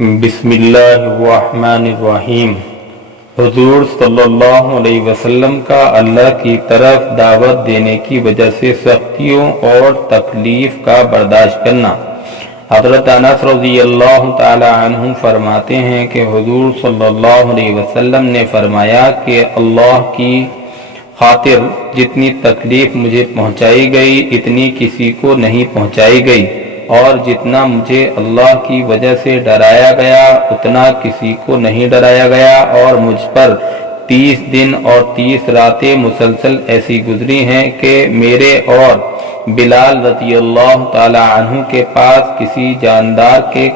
بسم اللہ الرحمن الرحیم۔ حضور صلی اللہ علیہ وسلم کا اللہ کی طرف دعوت دینے کی وجہ سے سختیوں اور تکلیف کا برداشت کرنا۔ حضرت انس رضی اللہ تعالی عنہ فرماتے ہیں کہ حضور صلی اللہ علیہ وسلم نے فرمایا کہ اللہ کی خاطر جتنی تکلیف مجھے پہنچائی گئی اتنی کسی کو نہیں پہنچائی گئی، اور جتنا مجھے اللہ کی وجہ سے ڈرایا گیا اتنا کسی کو نہیں ڈرایا گیا، اور مجھ پر 30 دن اور 30 راتیں مسلسل ایسی گزری ہیں کہ میرے اور بلال رضی اللہ تعالی عنہ کے پاس کسی جاندار کے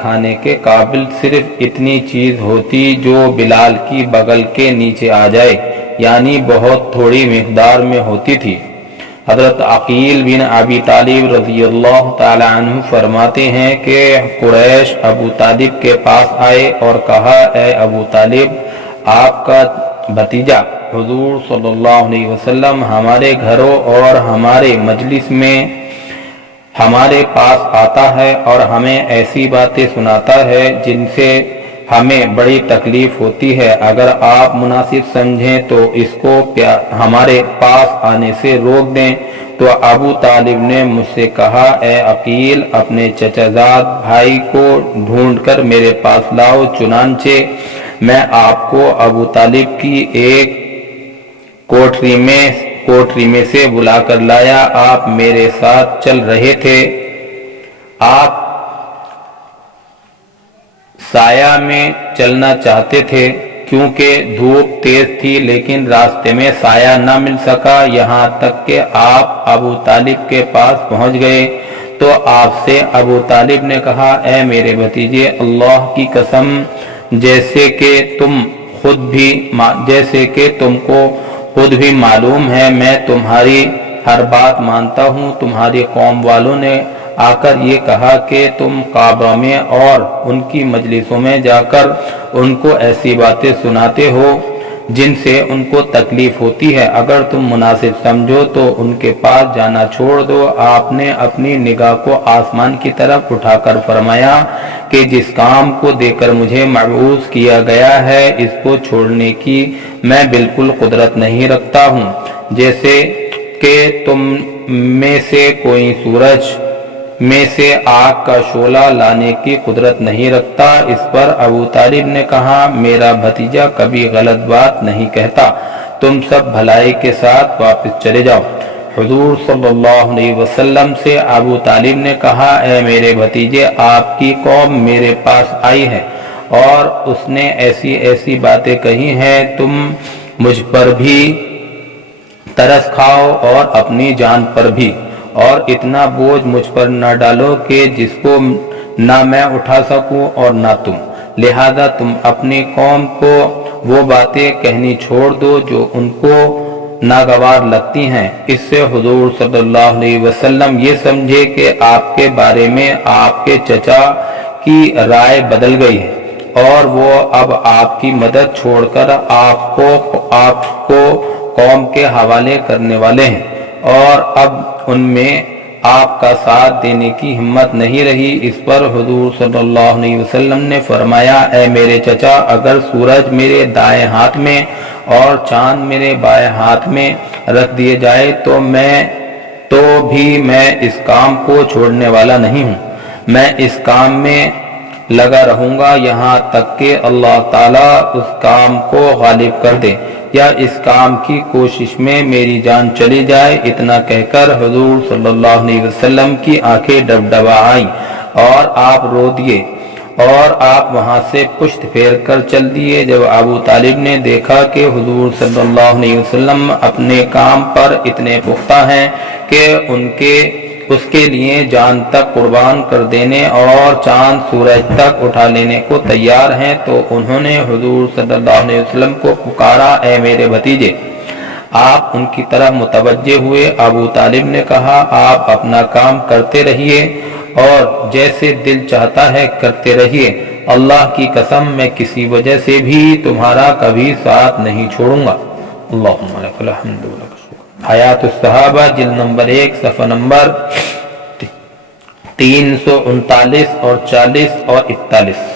کھانے کے قابل صرف اتنی چیز ہوتی جو بلال کی بغل کے نیچے آ جائے، یعنی بہت تھوڑی مقدار میں ہوتی تھی۔ حضرت عقیل بن ابی طالب رضی اللہ تعالی عنہ فرماتے ہیں کہ قریش ابو طالب کے پاس آئے اور کہا، اے ابو طالب، آپ کا بھتیجا حضور صلی اللہ علیہ وسلم ہمارے گھروں اور ہمارے مجلس میں ہمارے پاس آتا ہے اور ہمیں ایسی باتیں سناتا ہے جن سے ہمیں بڑی تکلیف ہوتی ہے۔ اگر آپ مناسب سمجھیں تو اس کو ہمارے پاس آنے سے روک دیں۔ تو ابو طالب نے مجھ سے کہا، اے عقیل، اپنے چچا زاد بھائی کو ڈھونڈ کر میرے پاس لاؤ۔ چنانچہ میں آپ کو ابو طالب کی ایک کوٹری میں سے بلا کر لایا۔ آپ میرے ساتھ چل رہے تھے۔ آپ سایہ میں چلنا چاہتے تھے کیونکہ دھوپ تیز تھی، لیکن راستے میں سایہ نہ مل سکا، یہاں تک کہ آپ ابو طالب کے پاس پہنچ گئے۔ تو آپ سے ابو طالب نے کہا، اے میرے بھتیجے، اللہ کی قسم، جیسے کہ تم کو خود بھی معلوم ہے، میں تمہاری ہر بات مانتا ہوں۔ تمہاری قوم والوں نے آ کر یہ کہا کہ تم کعبہ میں اور ان کی مجلسوں میں جا کر ان کو ایسی باتیں سناتے ہو جن سے ان کو تکلیف ہوتی ہے۔ اگر تم مناسب سمجھو تو ان کے پاس جانا چھوڑ دو۔ آپ نے اپنی نگاہ کو آسمان کی طرف اٹھا کر فرمایا کہ جس کام کو دے کر مجھے مبعوث کیا گیا ہے اس کو چھوڑنے کی میں بالکل قدرت نہیں رکھتا ہوں، جیسے کہ تم میں سے کوئی سورج میں سے آگ کا شعلہ لانے کی قدرت نہیں رکھتا۔ اس پر ابو طالب نے کہا، میرا بھتیجا کبھی غلط بات نہیں کہتا، تم سب بھلائی کے ساتھ واپس چلے جاؤ۔ حضور صلی اللہ علیہ وسلم سے ابو طالب نے کہا، اے میرے بھتیجے، آپ کی قوم میرے پاس آئی ہے اور اس نے ایسی ایسی باتیں کہی ہیں، تم مجھ پر بھی ترس کھاؤ اور اپنی جان پر بھی، اور اتنا بوجھ مجھ پر نہ ڈالو کہ جس کو نہ میں اٹھا سکوں اور نہ تم، لہذا تم اپنی قوم کو وہ باتیں کہنی چھوڑ دو جو ان کو ناگوار لگتی ہیں۔ اس سے حضور صلی اللہ علیہ وسلم یہ سمجھے کہ آپ کے بارے میں آپ کے چچا کی رائے بدل گئی ہے اور وہ اب آپ کی مدد چھوڑ کر آپ کو قوم کے حوالے کرنے والے ہیں، اور اب ان میں آپ کا ساتھ دینے کی ہمت نہیں رہی۔ اس پر حضور صلی اللہ علیہ وسلم نے فرمایا، اے میرے چچا، اگر سورج میرے دائیں ہاتھ میں اور چاند میرے بائیں ہاتھ میں رکھ دیے جائے تو بھی میں اس کام کو چھوڑنے والا نہیں ہوں۔ میں اس کام میں لگا رہوں گا یہاں تک کہ اللہ تعالیٰ اس کام کو غالب کر دے، یا اس کام کی کوشش میں میری جان چلی جائے۔ اتنا کہہ کر حضور صلی اللہ علیہ وسلم کی آنکھیں ڈبڈبا آئیں اور آپ رو دیے اور آپ وہاں سے پشت پھیر کر چل دیے۔ جب ابو طالب نے دیکھا کہ حضور صلی اللہ علیہ وسلم اپنے کام پر اتنے پختہ ہیں کہ اس کے لیے جان تک قربان کر دینے اور چاند سورج تک اٹھا لینے کو تیار ہیں، تو انہوں نے حضور صلی اللہ علیہ وسلم کو پکارا، اے میرے بھتیجے۔ آپ ان کی طرف متوجہ ہوئے۔ ابو طالب نے کہا، آپ اپنا کام کرتے رہیے اور جیسے دل چاہتا ہے کرتے رہیے، اللہ کی قسم میں کسی وجہ سے بھی تمہارا کبھی ساتھ نہیں چھوڑوں گا۔ اللہم لک الحمد و لک الشکر۔ حیات الصحابہ جلد نمبر 1 صفحہ نمبر 339 اور 40 اور 41